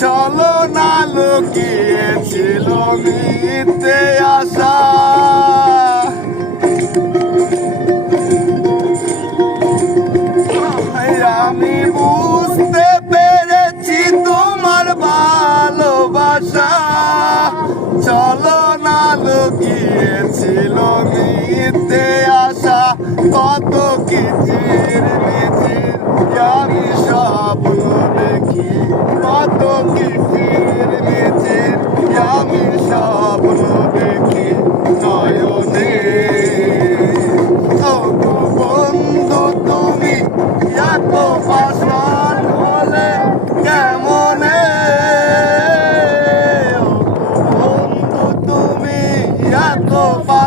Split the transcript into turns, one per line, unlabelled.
চলো না লুকিয়েছিল মিথ্যে আশা। আমি না লুকিয়েছিল মিথ্যে আশা, কত কিচির মিচির আমি স্বপ্ন দেখি, কত কিচির মিচির আমি স্বপ্ন দেখি। gato,